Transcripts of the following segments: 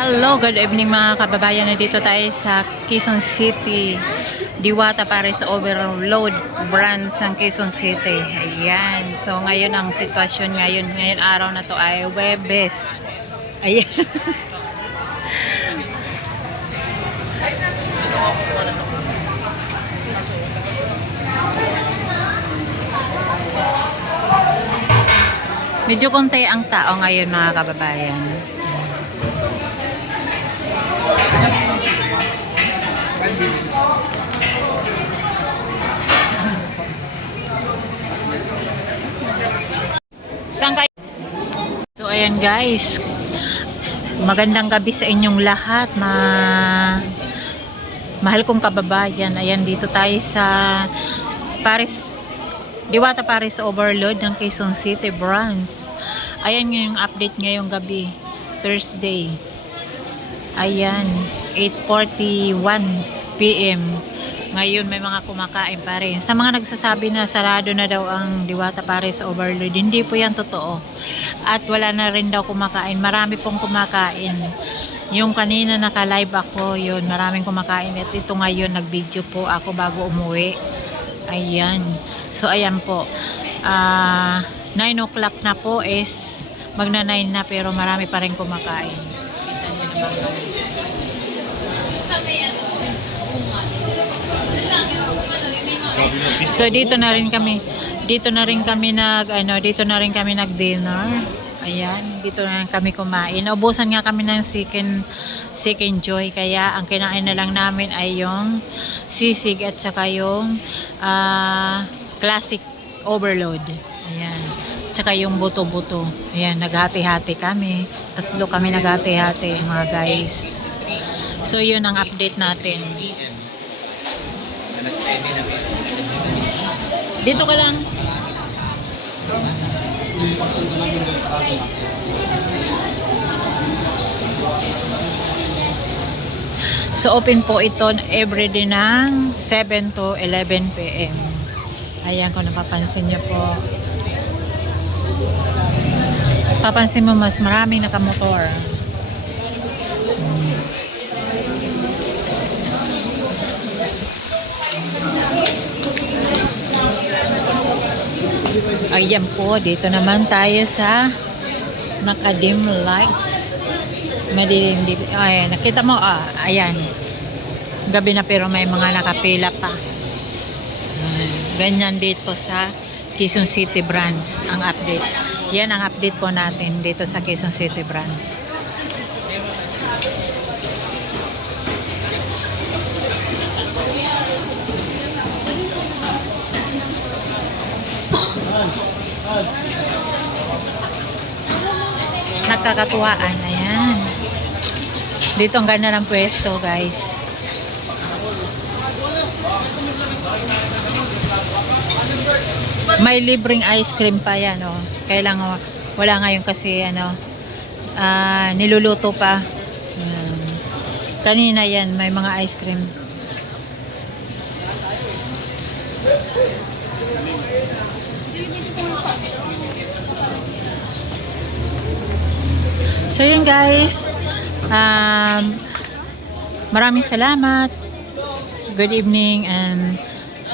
Hello, good evening mga kababayan. Nandito tayo sa Quezon City. Diwata para sa overload branch ng Quezon City. Ayan. So ngayon ang sitwasyon ngayon araw na to ay Huwebes. Ayan. Medyo konti ang tao ngayon mga kababayan. Saan kayo? So ayan guys, magandang gabi sa inyong lahat, mahal kong kababayan. Ayan, dito tayo sa Diwata Paris Overload ng Quezon City branch. Ayan yung update ngayong gabi, Thursday. Ayan, 8:41 PM. Ngayon may mga kumakain pa rin. Sa mga nagsasabi na sarado na daw ang Diwata Paris Overload, hindi po yan totoo. At wala na rin daw kumakain. Marami pong kumakain. Yung kanina naka-live ako, yun, maraming kumakain. At ito ngayon, nag-video po ako bago umuwi. Ayan. So ayan po. 9 o'clock na po is magna 9 na pero marami pa rin kumakain. Kita nyo naman guys. So dito na rin kami nag-dinner. Ayan, dito na rin kami kumain. Naubusan nga kami ng chicken joy, kaya ang kinain na lang namin ay yung sisig at saka yung classic overload. Ayan. Tsaka yung buto-buto. Ayan, naghati-hati kami. Tatlo kami naghati-hati mga guys. So yun ang update natin. Dito ka lang. So open po ito everyday ng 7 to 11 PM. Ayan, kung napapansin nyo po. Papansin mo mas maraming nakamotor. Ayan po, dito naman tayo sa naka-dim lights. Madilim. Ayan, nakita mo, ayan. Gabi na pero may mga nakapila pa. Ganyan dito sa Quezon City branch ang update. Yan ang update po natin dito sa Quezon City branch. Nakakatuwaan. Ayan. Dito ang ganda ng pwesto guys. May libreng ice cream pa yan, oh. Kailangan wala ngayon kasi niluluto pa. Kanina yan may mga ice cream. So yun guys, maraming salamat. Good evening and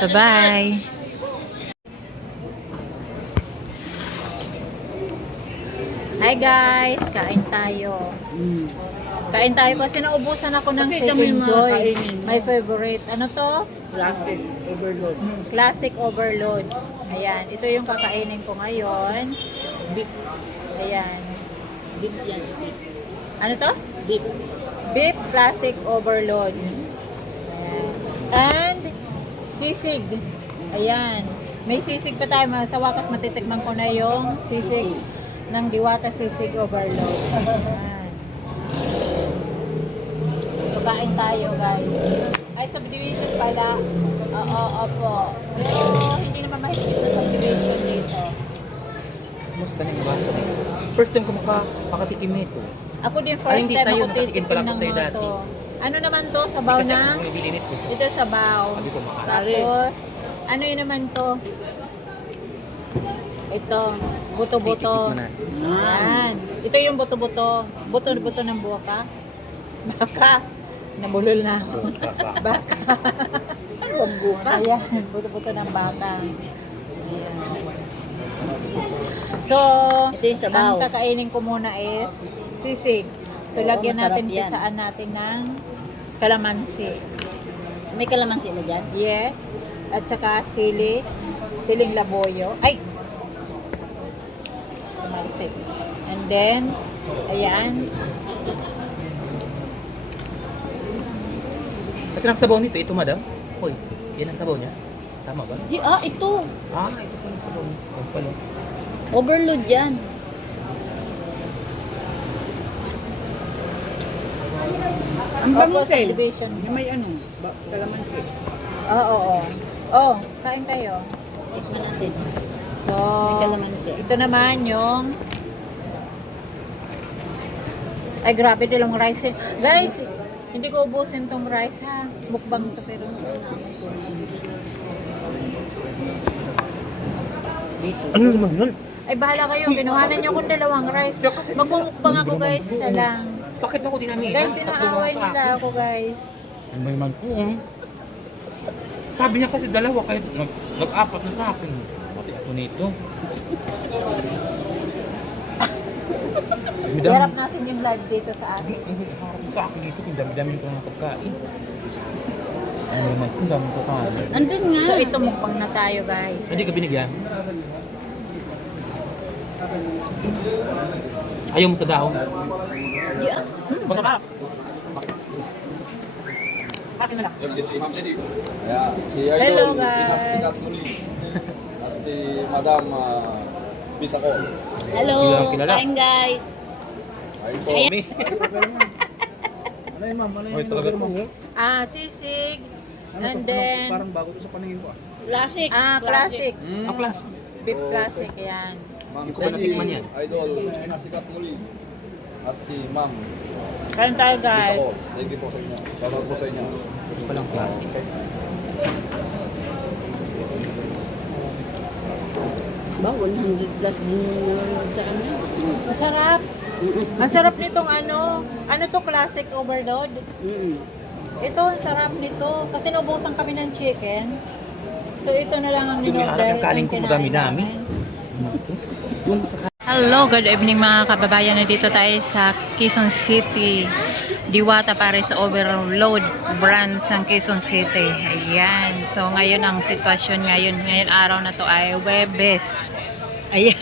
bye-bye. Hi guys, kain tayo. Kain tayo kasi naubusan ako ng chicken joy. My favorite. Ano to? Classic overload. Classic overload. Ayan, ito yung kakainin ko ngayon. Beef. Ayan. Beef yan. Ano to? Beef. Beef classic overload. Ayan. And sisig. Ayan. May sisig pa tayo. Sa wakas matitikman ko na yung sisig ng Diwata Sisig Overload. Ayan. So kain tayo guys. Ay, subdivision pala. Oo, opo. Pero hindi naman mahigpit na subdivision dito. Kumusta na yung basa na yun? First time ko makatikim nito. Ako din Ay, first hindi time sa'yo, ako nakatikim titikim pala ako ng sa'yo mga dati. to. Ano naman to? Sabaw Kasi na? ako bumibili nito. Ito sabaw. Sabi ko, mahal. Tapos, ano yun naman to? Ito, buto-buto. Sisikip mo na. Yan. Ito yung buto-buto. Buto-buto ng buwaka. Baka. Nabulol na ako. Baka. Ano ang buka? Ayan, buto-buto ng baka. Ayan. So, Ito yung sabaw. ang kakainin ko muna is sisig. So, Oo, lagyan natin, masarap yan. pisaan natin ng kalamansi. May kalamansi na dyan? Yes. At saka siling laboyo. Ay! Tumalsik. And then, ayan. Kasi ang sabaw nito, ito madam. Hoy, yan ang sabaw niya. Tama ba? Ito. Ito pa yung sabaw niya. Huwag pala. Overload yan. Ang bango Opo, subdivision. may ano, kalamansi. Oo. Oh, kain tayo. Tikman natin. So, May kalamansi. ito naman yung ay grabe nilang rice. Guys, hindi ko ubusin tong rice ha. Mukbang to pero Dito. Ano naman yun? ay bahala kayo. Kinuhanan niyo kung dalawang rice. Magmumukbang ako guys. Isa lang. Bakit mo ko dinamihan? Guys, inaaway nila ako guys. Ano naman po, Sabi niya kasi dalawa, kahit nag-apat na sa akin. Pati ako nito. Iharap natin yung live dito sa atin. Harap mo sa akin dito kung dami-dami ko ng pagkain. Ano naman kung dami ko kain. Andun nga. So ito mukbang na tayo guys. Hindi ka binigyan? Ayaw mo sa dahon? Masarap. Akin na lang. Ya, si Hello, Idol, guys. pinasikat muli. At si Madam Bisako. Hello, Kilala. kain guys. Ay po. Kami. Ano yun ma'am? Ano Hoy, talaga mo. Sisig. And then, bago to sa paningin ko. Classic. classic. Aklas. Beef classic. Yan. Ma'am, Hindi ko pa natikman yan. Idol, pinasikat muli. At si Ma'am Kain tayo guys. Bisako. Thank you po sa inyo. Salamat po sa inyo. Hindi pa lang classic. Ba, 100 plus din nanonood sa ano. Masarap. Masarap nitong ano. Ano to, classic overload? Ito, ang sarap nito. Kasi naubutan kami ng chicken. So, ito na lang ang Dumihan in-order. ng kaling ko, Yung madami-dami. kinain namin. Hello, good evening mga kababayan. Nandito tayo sa Quezon City. Diwata Paris Overload branch ng Quezon City. Ayan. So, ngayon ang sitwasyon ngayon. Ngayon araw na to ay Webes. Ayan.